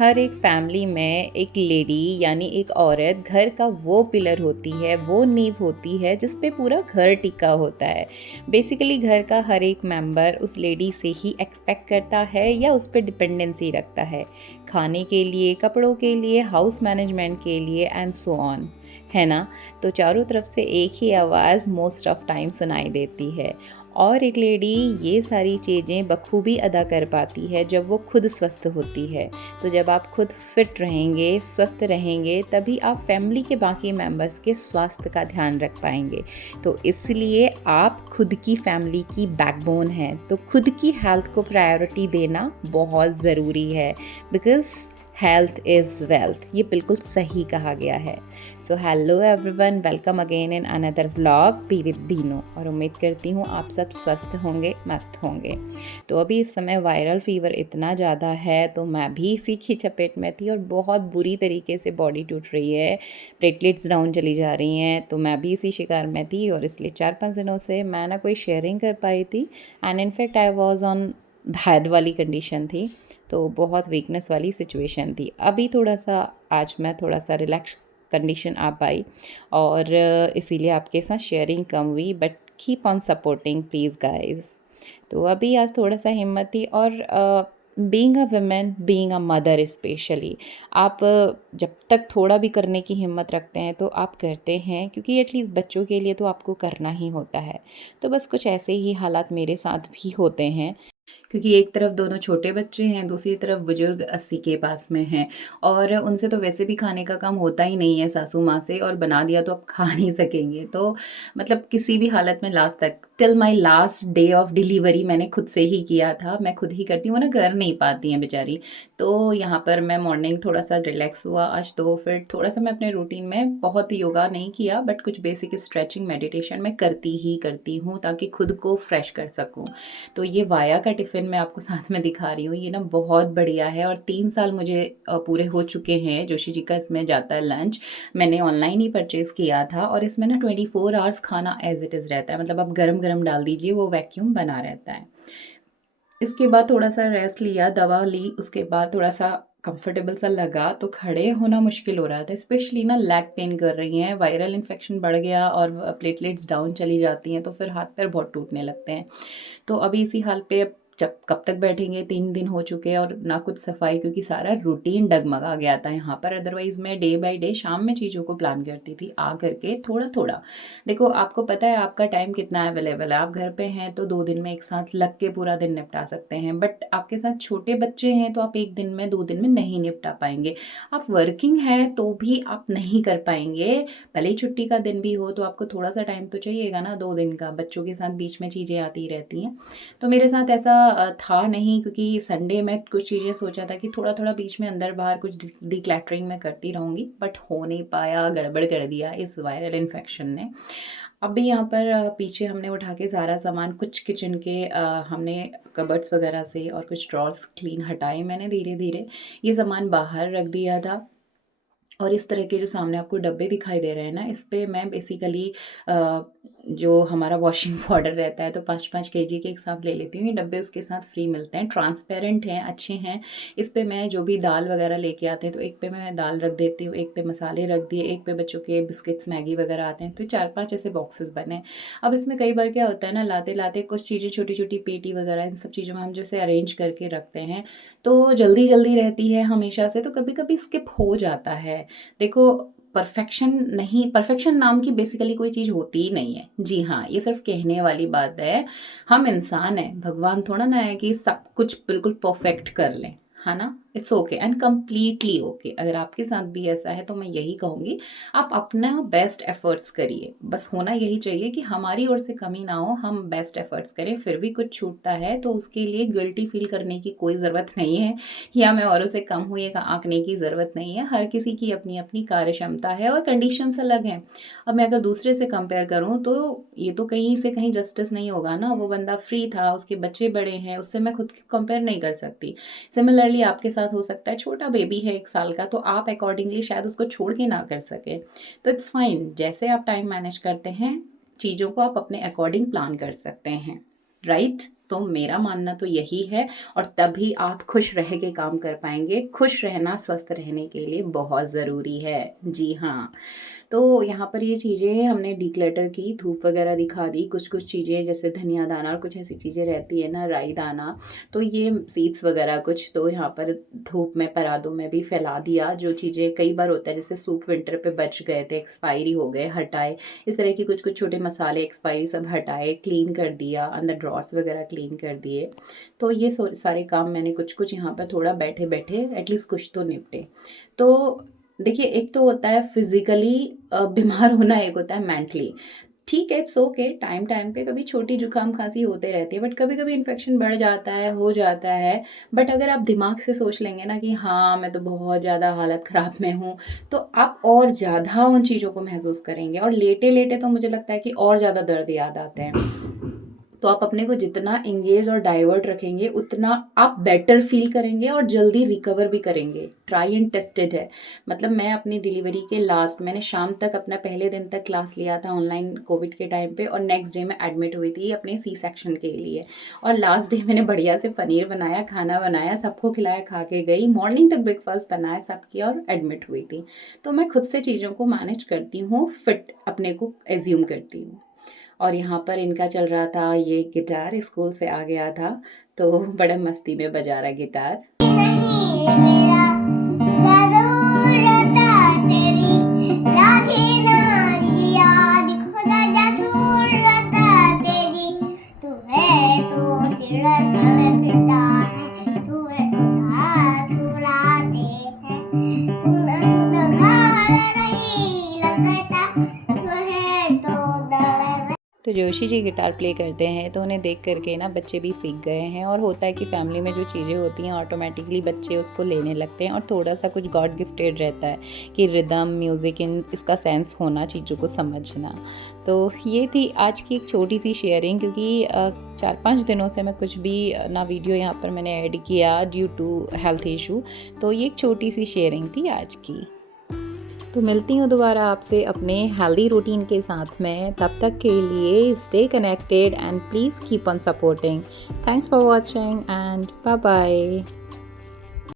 हर एक फैमिली में एक लेडी यानी एक औरत घर का वो पिलर होती है, वो नींव होती है जिस पे पूरा घर टिका होता है। बेसिकली घर का हर एक मेंबर उस लेडी से ही एक्सपेक्ट करता है या उस पर डिपेंडेंसी रखता है, खाने के लिए, कपड़ों के लिए, हाउस मैनेजमेंट के लिए एंड सो ऑन, है ना। तो चारों तरफ से एक ही आवाज़ मोस्ट ऑफ टाइम सुनाई देती है और एक लेडी ये सारी चीज़ें बखूबी अदा कर पाती है जब वो खुद स्वस्थ होती है। तो जब आप खुद फिट रहेंगे, स्वस्थ रहेंगे, तभी आप फैमिली के बाकी मेंबर्स के स्वास्थ्य का ध्यान रख पाएंगे। तो इसलिए आप खुद की फैमिली की बैकबोन हैं, तो खुद की हेल्थ को प्रायोरिटी देना बहुत ज़रूरी है, बिकॉज़ हेल्थ इज़ वेल्थ। ये बिल्कुल सही कहा गया है। So hello everyone, welcome again in another vlog be with Bino. और उम्मीद करती हूँ आप सब स्वस्थ होंगे, मस्त होंगे। तो अभी इस समय वायरल फीवर इतना ज़्यादा है, तो मैं भी इसी की चपेट में थी और बहुत बुरी तरीके से बॉडी टूट रही है, प्लेटलेट्स डाउन चली जा रही हैं। तो मैं भी इसी शिकार में थी और इसलिए 4-5 दिनों से मैं ना कोई शेयरिंग कर पाई थी and in fact I was on bad वाली कंडीशन थी, तो बहुत वीकनेस वाली सिचुएशन थी। अभी थोड़ा सा आज मैं थोड़ा सा रिलैक्स कंडीशन आ पाई और इसीलिए आपके साथ शेयरिंग कम हुई, but keep on supporting please guys. तो अभी आज थोड़ा सा हिम्मत थी और being a women, being a mother specially, आप जब तक थोड़ा भी करने की हिम्मत रखते हैं तो आप करते हैं, क्योंकि एटलीस्ट बच्चों के लिए तो आपको करना ही होता है। तो बस कुछ ऐसे ही हालात मेरे साथ भी होते हैं, क्योंकि एक तरफ दोनों छोटे बच्चे हैं, दूसरी तरफ बुजुर्ग 80 के पास में हैं और उनसे तो वैसे भी खाने का काम होता ही नहीं है सासू माँ से, और बना दिया तो आप खा नहीं सकेंगे। तो मतलब किसी भी हालत में लास्ट तक till my last day of delivery मैंने खुद से ही किया था। मैं खुद ही करती हूँ ना, कर नहीं पाती हैं बेचारी। तो यहाँ पर मैं मॉर्निंग थोड़ा सा रिलैक्स हुआ आज, तो फिर थोड़ा सा मैं अपने रूटीन में बहुत योगा नहीं किया, बट कुछ बेसिक स्ट्रेचिंग मेडिटेशन मैं करती हूँ ताकि खुद को फ्रेश कर सकूँ। तो ये वाया का टिफ़िन मैं आपको साथ में दिखा रही हूँ, ये ना बहुत बढ़िया है और 3 साल मुझे पूरे हो चुके हैं जोशी जी का इसमें जाता है लंच। मैंने ऑनलाइन ही परचेज़ किया था और इसमें ना 24 आवर्स खाना एज़ इट इज़ रहता है, मतलब आप गरम-गरम डाल दीजिए, वो वैक्यूम बना रहता है। इसके बाद थोड़ा-सा रेस्ट लिया, दवा ली, उसके बाद थोड़ा-सा कंफर्टेबल सा लगा, तो खड़े होना मुश्किल हो रहा था, स्पेशली ना लेग पेन कर रही हैं, वायरल इन्फेक्शन बढ़ गया और प्लेटलेट्स डाउन चली जाती हैं, तो फिर हाथ-पैर बहुत टूटने लगते हैं। तो अभी इसी हाल पे अब जब कब तक बैठेंगे, 3 दिन हो चुके हैं और ना कुछ सफाई, क्योंकि सारा रूटीन डगमगा गया था यहाँ पर। अदरवाइज़ मैं डे बाय डे शाम में चीज़ों को प्लान करती थी, आ करके थोड़ा-थोड़ा। देखो, आपको पता है आपका टाइम कितना अवेलेबल है, आप घर पे हैं तो 2 दिन में एक साथ लग के पूरा दिन निपटा सकते हैं, बट आपके साथ छोटे बच्चे हैं तो आप 1 दिन में, 2 दिन में नहीं निपटा पाएँगे। आप वर्किंग हैं तो भी आप नहीं कर पाएँगे, भले ही छुट्टी का दिन भी हो तो आपको थोड़ा-सा टाइम तो चाहिएगा ना 2 दिन का, बच्चों के साथ बीच में चीज़ें आती रहती हैं। तो मेरे साथ ऐसा था नहीं, क्योंकि संडे में कुछ चीज़ें सोचा था कि थोड़ा-थोड़ा बीच में अंदर-बाहर कुछ डिक्लटरिंग मैं करती रहूँगी, बट हो नहीं पाया, गड़बड़ कर दिया इस वायरल इन्फेक्शन ने। अभी यहाँ पर पीछे हमने उठा के सारा सामान कुछ किचन के हमने कबर्ड्स वगैरह से और कुछ ड्रॉर्स क्लीन हटाए मैंने धीरे-धीरे। ये सामान बाहर रख दिया था और इस तरह के जो सामने आपको डब्बे दिखाई दे रहे हैं ना, इस पे मैं बेसिकली जो हमारा वॉशिंग पाउडर रहता है तो 5-5 केजी के एक साथ ले लेती हूँ। ये डब्बे उसके साथ फ्री मिलते हैं, ट्रांसपेरेंट हैं, अच्छे हैं। इस पे मैं जो भी दाल वगैरह लेके आते हैं तो एक पे मैं दाल रख देती हूँ, एक पे मसाले रख दिए, एक पे बच्चों के बिस्किट्स, मैगी वगैरह आते हैं, तो 4-5 ऐसे बॉक्सेस बने। अब इसमें कई बार क्या होता है ना, लाते-लाते कुछ चीज़ें छोटी-छोटी पेटी वगैरह इन सब चीज़ों में हम जैसे अरेंज करके रखते हैं, तो जल्दी-जल्दी रहती है हमेशा से, तो कभी-कभी स्किप हो जाता है। देखो, परफेक्शन नाम की बेसिकली कोई चीज़ होती ही नहीं है। जी हाँ, ये सिर्फ़ कहने वाली बात है। हम इंसान हैं, भगवान थोड़ा ना है कि सब कुछ बिल्कुल परफेक्ट कर लें, है ना? It's okay and completely okay. अगर आपके साथ भी ऐसा है तो मैं यही कहूँगी, आप अपना बेस्ट एफ़र्ट्स करिए। बस होना यही चाहिए कि हमारी ओर से कमी ना हो, हम बेस्ट एफ़र्ट्स करें। फिर भी कुछ छूटता है तो उसके लिए गिल्टी फ़ील करने की कोई ज़रूरत नहीं है, या मैं औरों से कम हूँ ये आँकने की ज़रूरत नहीं है। हर किसी की अपनी-अपनी कार्य क्षमता है और कंडीशंस अलग हैं। अब मैं अगर दूसरे से कंपेयर करूँ तो ये तो कहीं से कहीं जस्टिस नहीं होगा ना, वो बंदा फ्री था, उसके बच्चे बड़े हैं, उससे मैं खुद को कंपेयर नहीं कर सकती। सिमिलरली आपके साथ हो सकता है, छोटा बेबी है 1 साल का, तो आप अकॉर्डिंगली शायद उसको छोड़ के ना कर सकें। तो इट्स फाइन, जैसे आप टाइम मैनेज करते हैं, चीज़ों को आप अपने अकॉर्डिंग प्लान कर सकते हैं, राइट? तो मेरा मानना तो यही है, और तभी आप खुश रह के काम कर पाएंगे। खुश रहना स्वस्थ रहने के लिए बहुत ज़रूरी है। जी हाँ। तो यहाँ पर ये चीज़ें हमने डिक्लटर की, धूप वगैरह दिखा दी, कुछ-कुछ चीज़ें जैसे धनिया दाना और कुछ ऐसी चीज़ें रहती है ना, राई दाना, तो ये सीड्स वगैरह कुछ तो यहाँ पर धूप में परातों में भी फैला दिया। जो चीज़ें कई बार होता है जैसे सूप विंटर पे बच गए थे, एक्सपायरी हो गए, हटाए। इस तरह की कुछ-कुछ छोटे मसाले एक्सपायरी सब हटाए, क्लीन कर दिया, अंदर ड्रॉर्स वगैरह क्लीन कर दिए। तो ये सारे काम मैंने कुछ-कुछ यहाँ पर थोड़ा बैठे-बैठे एटलीस्ट कुछ तो निपटे। तो देखिए, एक तो होता है फिज़िकली बीमार होना, एक होता है मेंटली। ठीक है, इट्स ओके, टाइम टाइम पे कभी छोटी जुकाम खांसी होते रहती है, बट कभी-कभी इन्फेक्शन बढ़ जाता है, हो जाता है। बट अगर आप दिमाग से सोच लेंगे ना कि हाँ, मैं तो बहुत ज़्यादा हालत ख़राब में हूँ, तो आप और ज़्यादा उन चीज़ों को महसूस करेंगे, और लेटे-लेटे तो मुझे लगता है कि और ज़्यादा दर्द याद आते हैं। तो आप अपने को जितना एंगेज और डाइवर्ट रखेंगे, उतना आप बेटर फील करेंगे और जल्दी रिकवर भी करेंगे। ट्राई एंड टेस्टेड है। मतलब मैं अपनी डिलीवरी के लास्ट, मैंने शाम तक अपना पहले दिन तक क्लास लिया था ऑनलाइन कोविड के टाइम पे, और नेक्स्ट डे मैं एडमिट हुई थी अपने सी सेक्शन के लिए। और लास्ट डे मैंने बढ़िया से पनीर बनाया, खाना बनाया, सबको खिलाया, खा के गई। मॉर्निंग तक ब्रेकफास्ट बनाया, सब किया और एडमिट हुई थी। तो मैं खुद से चीज़ों को मैनेज करती हूँ, फिट अपने को एज्यूम करती हूँ। और यहाँ पर इनका चल रहा था ये गिटार, स्कूल से आ गया था तो बड़ा मस्ती में बजा रहा गिटार। नहीं मेरा जरूरत तेरी राधे नारी याद खुदा जरूरत तेरी तू है तो तेरा तन फिरता है तू है तो सुराते हैं तू न तू तो घर नहीं लगता तू है तो दर्द। तो जोशी जी गिटार प्ले करते हैं तो उन्हें देख करके ना बच्चे भी सीख गए हैं, और होता है कि फैमिली में जो चीज़ें होती हैं ऑटोमेटिकली बच्चे उसको लेने लगते हैं, और थोड़ा सा कुछ गॉड गिफ्टेड रहता है कि रिदम म्यूज़िक इन इसका सेंस होना, चीज़ों को समझना। तो ये थी आज की एक छोटी सी शेयरिंग, क्योंकि 4-5 दिनों से मैं कुछ भी ना वीडियो यहाँ पर मैंने ऐड किया ड्यू टू हेल्थ इशू। तो ये एक छोटी सी शेयरिंग थी आज की। तो मिलती हूँ दोबारा आपसे अपने हेल्दी रूटीन के साथ में। तब तक के लिए stay connected and please keep on supporting. Thanks for watching and bye bye.